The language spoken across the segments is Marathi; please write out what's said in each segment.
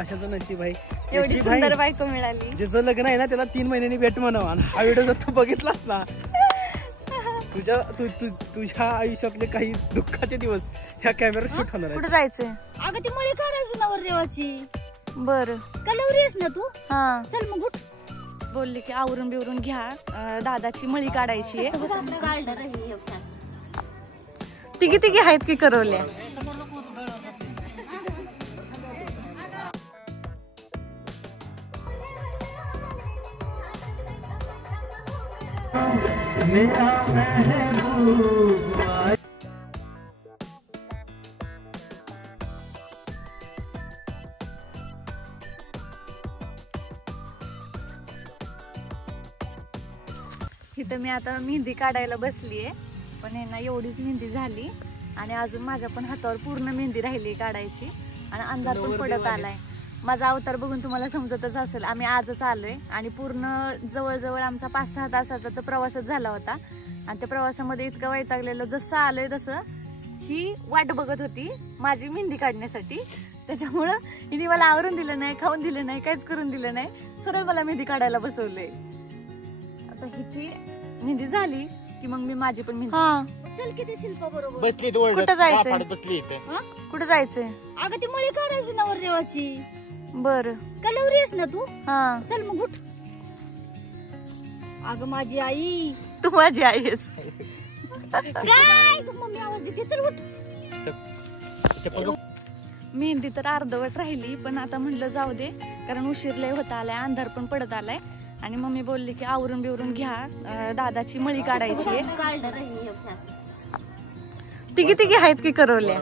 कशाचं नशीब आहे, एवढी सुंदर बायको मिळाली. ज्याचं लग्न आहे ना त्याला 3 महिन्यांनी भेट म्हणावा. आणि हा व्हिडिओ जर तू बघितलास ना, तुझ्या आयुष्यातले काही दुःखाचे दिवस ह्या कॅमेरा शूट होणार. कुठे जायचंय? अगं ती मळी काढायची नवर देवाची. बर कलवरी आहेस ना तू? हा चल मग उठ. बोलली की आवरून बिवरून घ्या, दादाची मळी काढायची आहे. तिघी तिघी आहेत की करवल्या. इथं मी आता मेहंदी काढायला बसलीये, पण यांना एवढीच मेहंदी झाली आणि अजून माझ्या पण हातावर पूर्ण मेहंदी राहिली काढायची. आणि अंधार पण पडत आलाय. माझा अवतार बघून तुम्हाला समजतच असेल, आम्ही आजच आलोय आणि पूर्ण जवळजवळ आमचा 5-6 तासाचा तर प्रवासच झाला होता. आणि त्या प्रवासामध्ये इतकं वैतागलेलं, जसं आलोय तसं ही वाट बघत होती माझी मेहंदी काढण्यासाठी. त्याच्यामुळं हिने मला आवरून दिलं नाही, खाऊन दिलं नाही, काहीच करून दिलं नाही, सरळ मला मेहंदी काढायला बसवलंय. आता हिची मेहंदी झाली की मग मी माझी पण मेहंदी. चल किती शिल्पा बरोबर बसली. कुठं जायचंय? बसली इथे. कुठं जायचंय? अगं ती मळी काढायची नवर देवाची. बर कलवरी आहेस ना तू? हा. चल मग उठ. अगं माझी आई. तू माझी आई आहेस. काय तू मम्मी आवाज देते. चल उठ. मेहंदी तर अर्धवट राहिली, पण आता म्हणलं जाऊ दे, कारण उशीर लय होता आलाय, अंधार पण पडत आलाय. आणि मम्मी बोलली की आवरून बिवरून घ्या, दादाची मळी काढायची आहे. तिघी तिघी आहेत की करवल्या.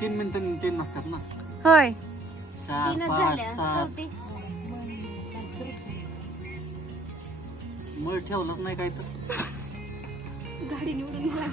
3 मिनिटं 3 नसतात ना. होय. 3 झाल्या. चौथी मळ ठेवलाच नाही काय तर. गाडी निवडून घ्या.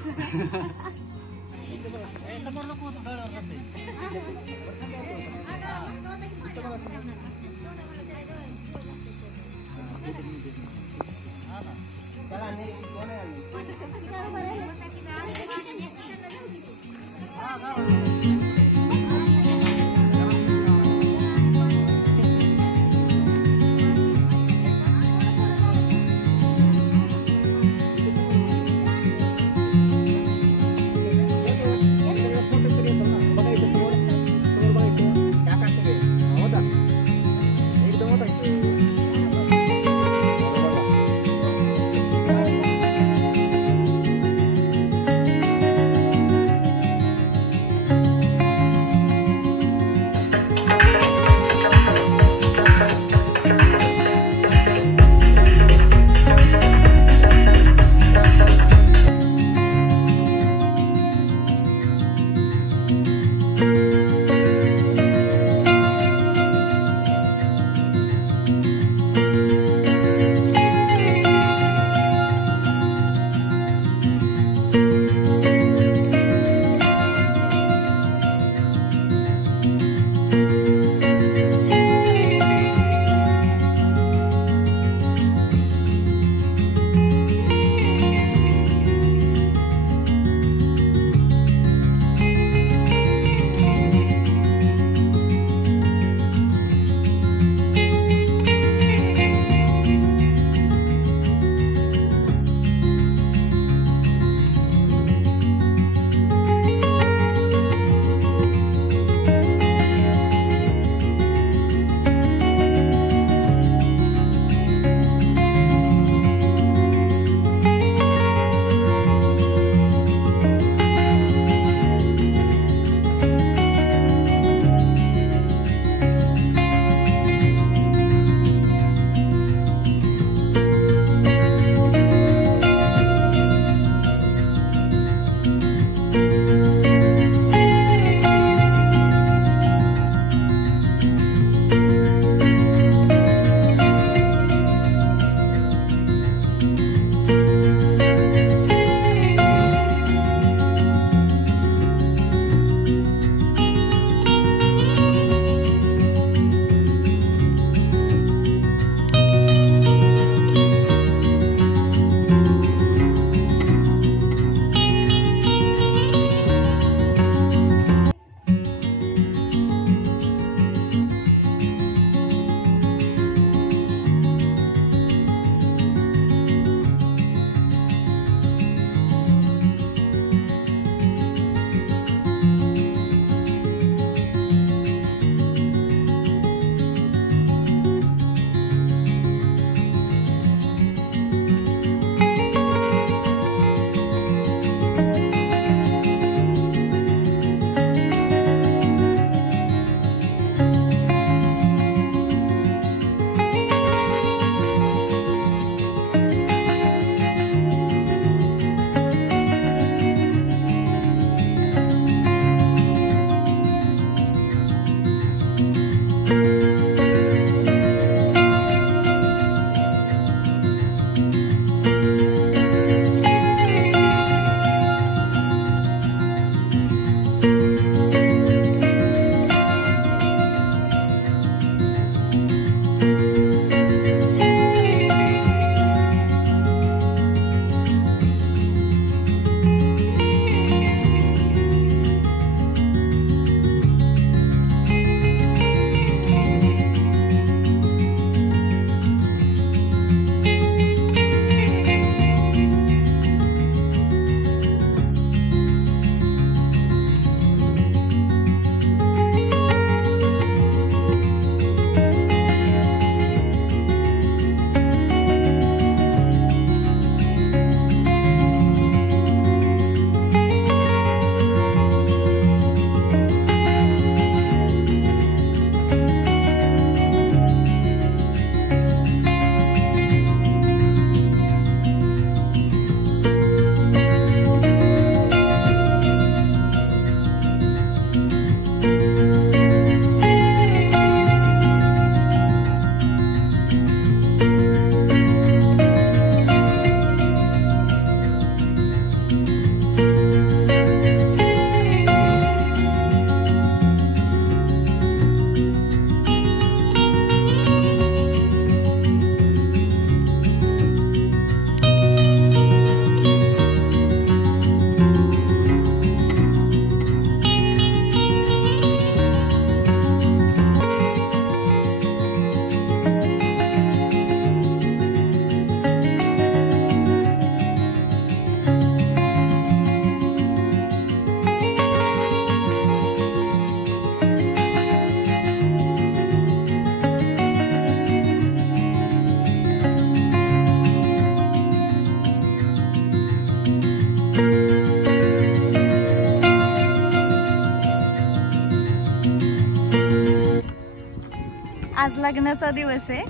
आज लग्नाचा दिवस आहे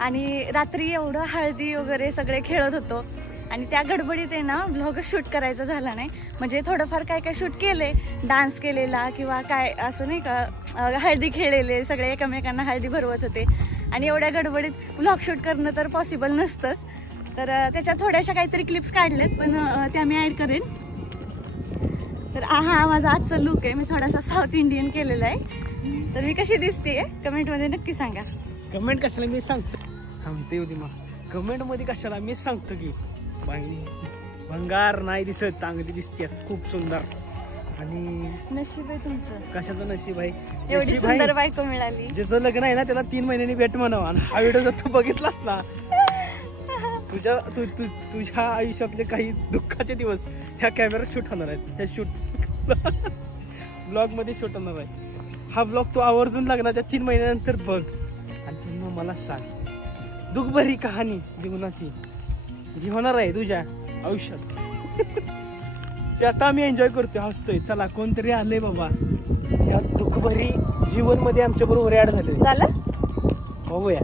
आणि रात्री एवढं हळदी वगैरे सगळे खेळत होतो आणि त्या गडबडीत आहे ना व्लॉग शूट करायचा झाला नाही. म्हणजे थोडंफार काय काय शूट केले, डान्स केलेला किंवा काय असं नाही का, हळदी खेळलेले, सगळे एकमेकांना हळदी भरवत होते आणि एवढ्या गडबडीत व्लॉग शूट करणं तर पॉसिबल नसतंच. तर त्याच्यात थोड्याशा काहीतरी क्लिप्स काढलेत पण त्या मी ॲड करेन. तर हा माझा आजचा लुक आहे. मी थोडासा साऊथ इंडियन केलेला आहे. तर मी कशी दिसते कमेंटमध्ये नक्की सांगा. कमेंट कशाला मी सांगतो, थांबते होती मग कमेंट मध्ये कशाला मी सांगतो की भंगार नाही दिसत, चांगली दिसते, खूप सुंदर. आणि नशीब आहे तुमचं. कशाचं नशीब आहे? एवढी सुंदर बायको मिळाली. ज्याचं लग्न आहे ना त्याला 3 महिन्यांनी भेट म्हणावं. आणि हा व्हिडिओ जर तू बघितलास ना, तुझ्या आयुष्यातले काही दुःखाचे दिवस ह्या कॅमेरा शूट होणार आहेत. ह्या शूट ब्लॉग मध्ये शूट होणार आहे. हा ब्लॉग तू आवर्जून लग्नाच्या 3 महिन्यानंतर बघ आणि पुन्हा मला सांग. दुःखभरी कहाणी जीवनाची जी होणार आहे तुझ्या आयुष्यात ते आता आम्ही एन्जॉय करतोय, हसतोय. चला कोणतरी आलंय बाबा या दुःखभरी जीवन मध्ये आमच्या बरोबर ऍड झालं. बघूया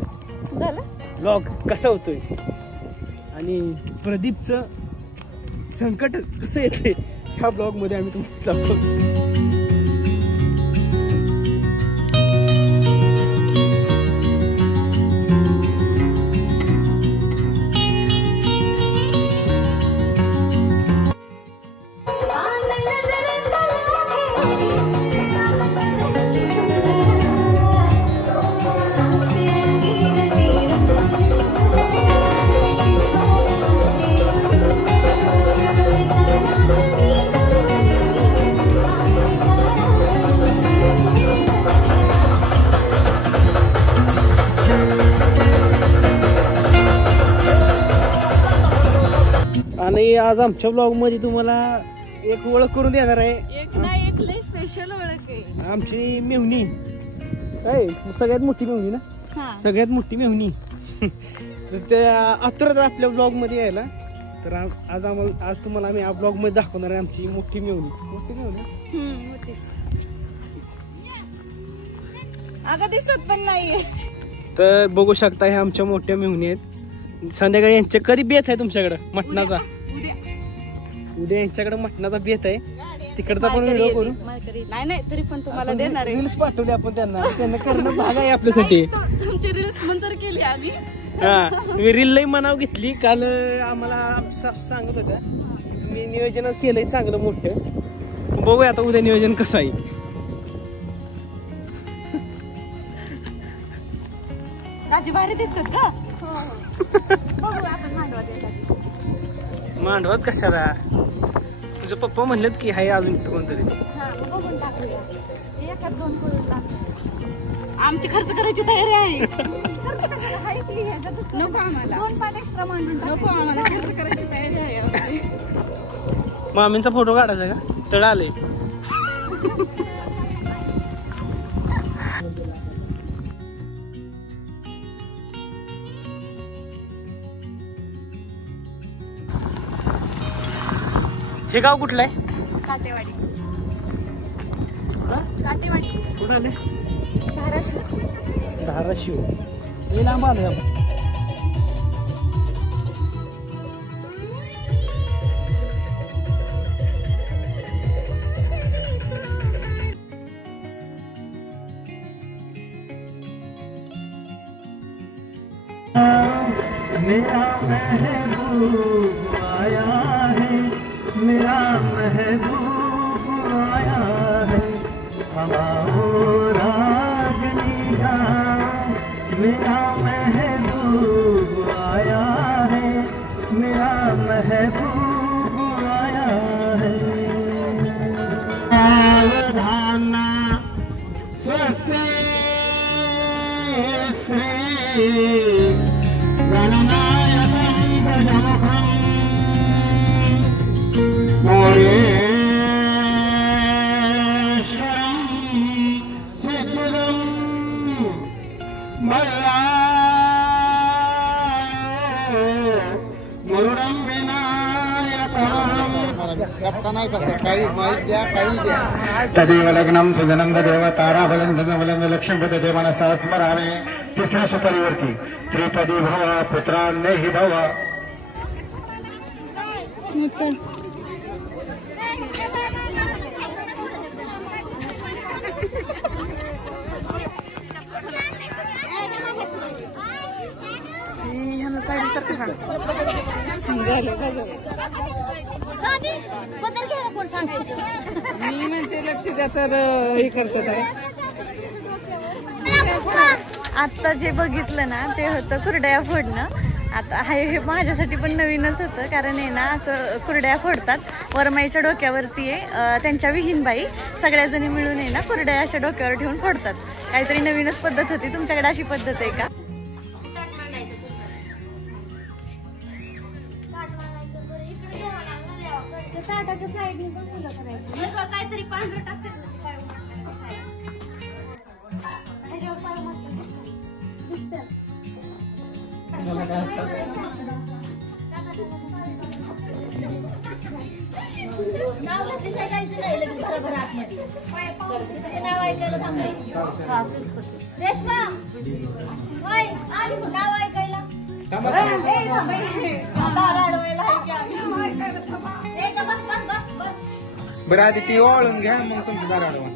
झालं ब्लॉग कसा होतोय आणि प्रदीपचं संकट कसं येते ह्या ब्लॉग मध्ये आम्ही तुम्हाला दाखवतो. आणि आज आमच्या ब्लॉग मध्ये तुम्हाला एक ओळख करून देणार आहे. एक नाही एक लय स्पेशल ओळख आहे. आमची मेहुणी काय सगळ्यात मोठी मेहुणी ना, सगळ्यात मोठी मेहुणी. तर त्या आतुरात आपल्या ब्लॉग मध्ये यायला. तर आज तुम्हाला आम्ही ब्लॉग मध्ये दाखवणार आहे आमची मोठी मेहुणी. मोठी मेहुणी अगं दिसत पण नाहीये. तर बघू शकता ह्या आमच्या मोठ्या मेहुणी आहेत. संध्याकाळी यांच्या कधी बेत आहे तुमच्याकडे मटणाचा? उद्या यांच्याकडे मटणाचा बेत आहे. तिकडचा पण व्हिडिओ करू. नाही नाही तरी पण तुम्हाला देणार आहे. रील्स पाठवले आपण त्यांना करणं भाग आहे आपल्यासाठी. तुमची रील्स मंजूर केली आम्ही. हा तुम्ही रील लई मनाव घेतली. काल आम्हाला आमची सासू सांगत होत्या तुम्ही नियोजन केलंय चांगलं मोठं. बघूया आता उद्या नियोजन कसं आहे. दाजी भारी दिसतात का? बघू आपण मांडवात कशाला. तुझे पप्पा म्हणलेत की हाय अजून कोणतरी. बघून टाकूया. एखाद दोन करून टाकूया. आमची खर्च करायची तयारी आहे. नको आम्हाला 2 पान एक्स्ट्रा मांडून नको आम्हाला खर्च करायची तयारी आहे आमची. मामींचा फोटो काढायचा का? तळ आले. हे गाव कुठलं आहे? काटेवाडी. काटेवाडी कुठं आले? धाराशिव. धाराशिव. हे लांब आलोय आपण. मेरा महबूब आया है, मेरा महबूब आया है, हवाओं रागनी का मेरा महबूब आया है, मेरा महबूब आया है. सावधान स्वस्ति श्री गणनायकं गजमुखं मोरेश्वरं सिद्धं मुरुडं विनायकं. तदेव लग्नं सुजनं देव ताराबलं धनबलं लक्ष्मीपदे मनसा स्मरामि. तिसऱ्या सुपारीवरती त्रिपदी भव पुत्रान्नेहि भव. मी म्हणते लक्ष द्या तर हे करतात. आता जे बघितलं ना ते होतं कुरड्या फोडणं. आता हे माझ्यासाठी पण नवीनच होतं कारण आहे ना असं कुरड्या फोडतात वरमाईच्या डोक्यावरती आहे. त्यांच्या विहीनबाई सगळ्याजणी मिळून आहे ना कुरड्या अशा डोक्यावर ठेवून फोडतात. काहीतरी नवीनच पद्धत होती. तुमच्याकडे अशी पद्धत आहे का? काहीतरी पांढरं टाकतात. नाव घेतल्याशिवाय जायचं नाही लगेच बरोबर आतमध्ये. नाव ऐकायला थांबायचं. रेश्मा होय आली नाव ऐकायला. बरं आधी ती ओळून घ्या मग तुमचं दार अडवा.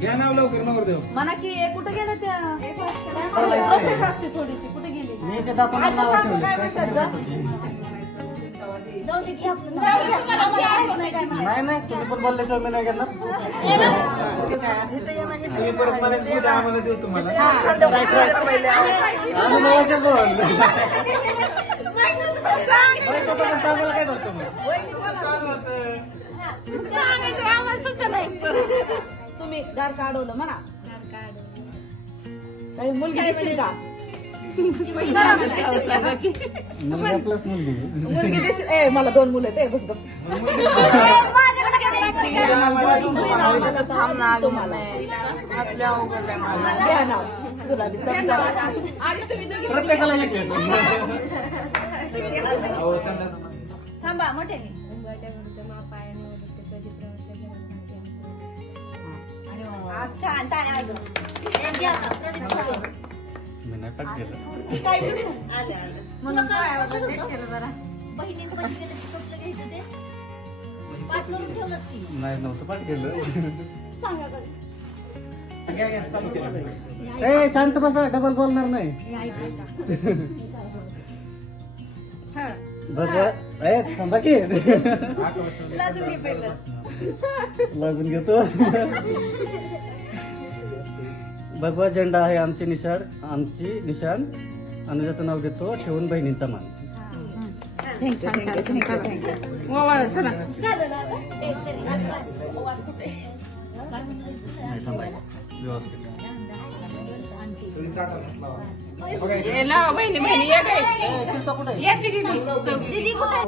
घ्या नाव लवकर नवरदेव. म्हणा की कुठे गेल्या त्या प्रोसेस असते थोडीशी. कुठे गेली? नाही तुम्ही पण बोलले तर मी नाही करणार. तुम्ही परत मला उद्या आम्हाला देऊ तुम्हाला. काय करतो तुम्ही दार काढवलं म्हणा. काही मुलगी देशील का? मुलगी देशील. ए मला 2 मुलं आहेत. बस थांबा मोठ्याने. बहिणीने पण केलं की कसलं घ्यायचं ते पाठ करून ठेवलं की नाही नव्हतं पाठ केलं. सांगा बरं. ए शांत बसा, डबल बोलणार नाही. थांबा की लाजून घेतो. भगवा झेंडा आहे आमची निशाण. अनुजाचं नाव घेतो, ठेवून बहिणींचा मान. झालं ना आता? ते तरी. नाही थांबा व्यवस्थित. दीदी कुठे